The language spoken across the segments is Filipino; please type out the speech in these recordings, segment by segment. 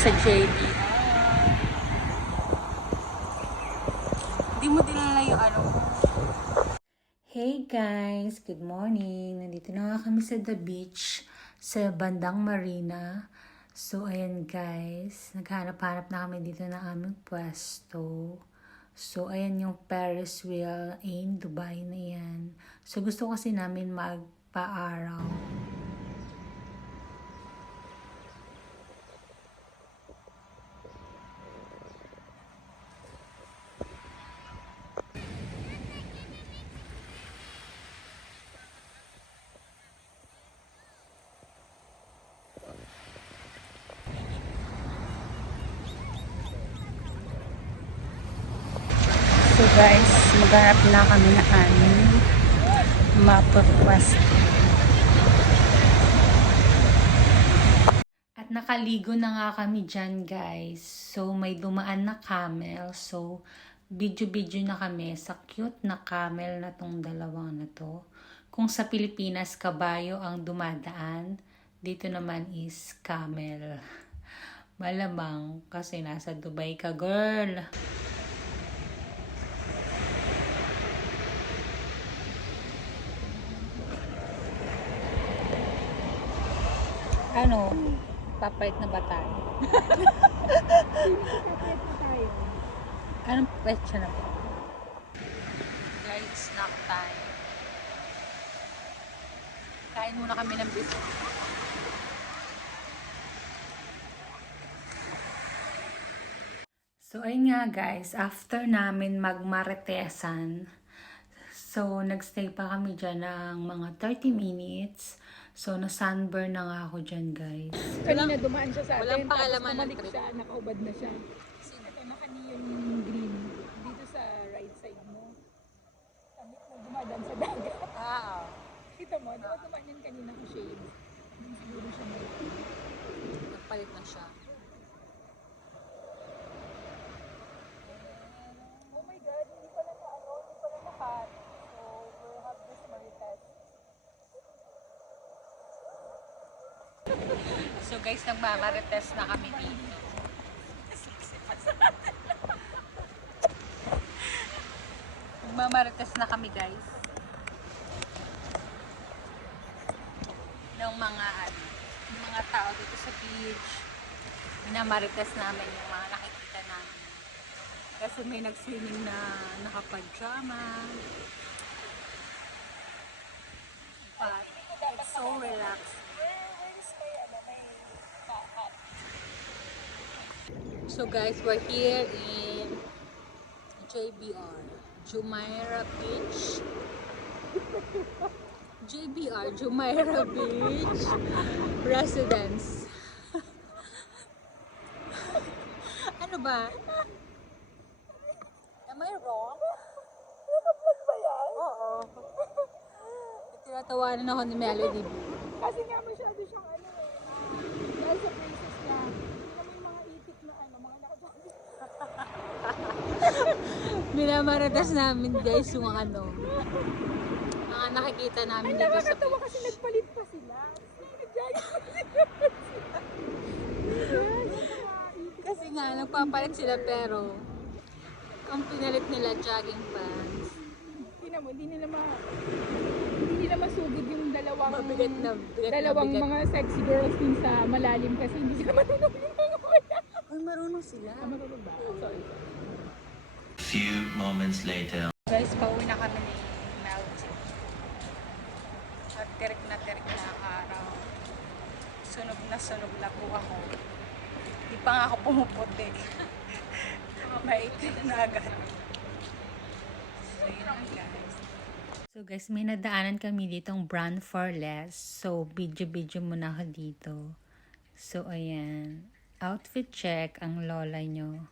sa JB. Hindi mo dinala yung ano. Hey guys, good morning. Nandito na nga kami sa the beach sa bandang Marina. So ayan guys, naghanap-hanap na kami dito ng aming pwesto. So ayan yung Ferris wheel in Dubai na yan. So gusto kasi namin magpa-araw. So guys, maghanap na kami na aming mapurpwesto. At nakaligo na nga kami dyan guys. So may dumaan na camel. So video-video na kami sa cute na camel na tong dalawang na to. Kung sa Pilipinas kabayo ang dumadaan, dito naman is camel. Malamang kasi nasa Dubai ka girl. Ano? Papalit na ba tayo? Anong petsa na ba? Guys, snack time. Kain muna kami ng biscuit. So, ayun nga guys, after namin magmaritesan, so nagstay pa kami dyan ng mga 30 minutes. So, na-sunburn na nga ako dyan, guys. Kanina dumaan siya sa atin. Walang paalaman ng trip. Siya, nakaubad na siya. Ito, naka-neon yung green. Dito sa right side mo. Kami na dumadaan sa dagat. Ah, Kita mo, diba dumaan yan kanina ko shade. Hindi siguro siya may. nagpalit na siya. Oh my God, hindi pala naka. So, we'll have this marites. So, guys, nagmamarites na kami dito. Nagmamarites na kami, guys. Ng mga tao dito sa beach. Minamarites namin yung mga nakikita namin. Kasi may nag-swimming na nakapajama. But it's so relaxed. So guys, we're here in JBR, Jumeirah Beach. JBR, Jumeirah Beach Residence. Ano ba? Am I wrong? Naka-vlog ba yan? Oo. Tinatawanan ako ni Melody. Kasi nga masyado siyang dahil sa braces niya. Hindi naman yung mga itik na mga naka-jogging. Minamarites namin guys yung mga nakikita namin dito sa Nakakatawa beach. kasi nagpalit pa sila. Nag-jogging pa sila. Kasi nga, nagpapalit sila pero ang pinalit nila jogging pants. Tingnan mo, hindi nila masugod yung dalawang Mabigat na bigat. mga sexy girls din sa malalim kasi hindi sila marunong yung mga kuya. Ay, marunong sila. Marunong ba? Sorry. Few moments later. Guys, pauwi na kami ni Melty. At tirik na ang araw. Sunog na po ako. Di pa nga ako pumuputi. Maitim na agad. So, yun lang guys. So guys, may nadaanan kami ditong brand for less. So, video muna ako dito. So, ayan. Outfit check ang lola nyo.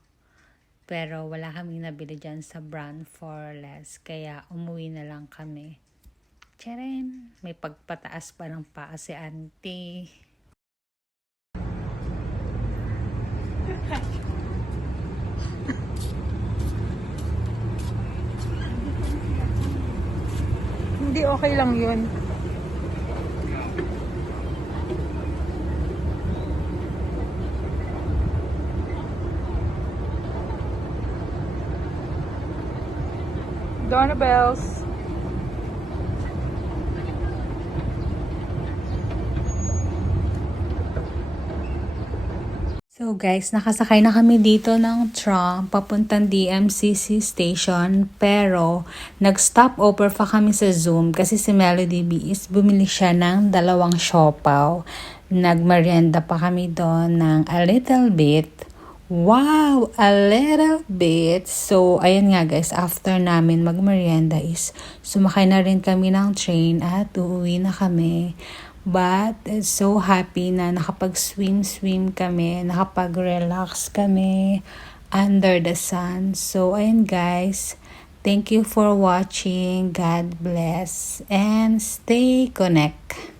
Pero wala kaming nabili dyan sa brand for less. Kaya umuwi na lang kami. Tcharan! May pagpataas pa ng paa si auntie. Hindi, okay lang yun. Doorbells. So guys, nakasakay na kami dito ng tram papuntang DMCC station, pero nag-stop over pa kami sa Zoom kasi si Melody B is bumili siya ng 2 siopaw. Nagmerienda pa kami doon ng a little bit. Wow! A little bit! So, ayan nga guys, after namin magmerienda is sumakay na rin kami ng train at uuwi na kami. But, so happy na nakapag-swim kami, nakapag-relax kami under the sun. So, ayun guys, thank you for watching. God bless and stay connect.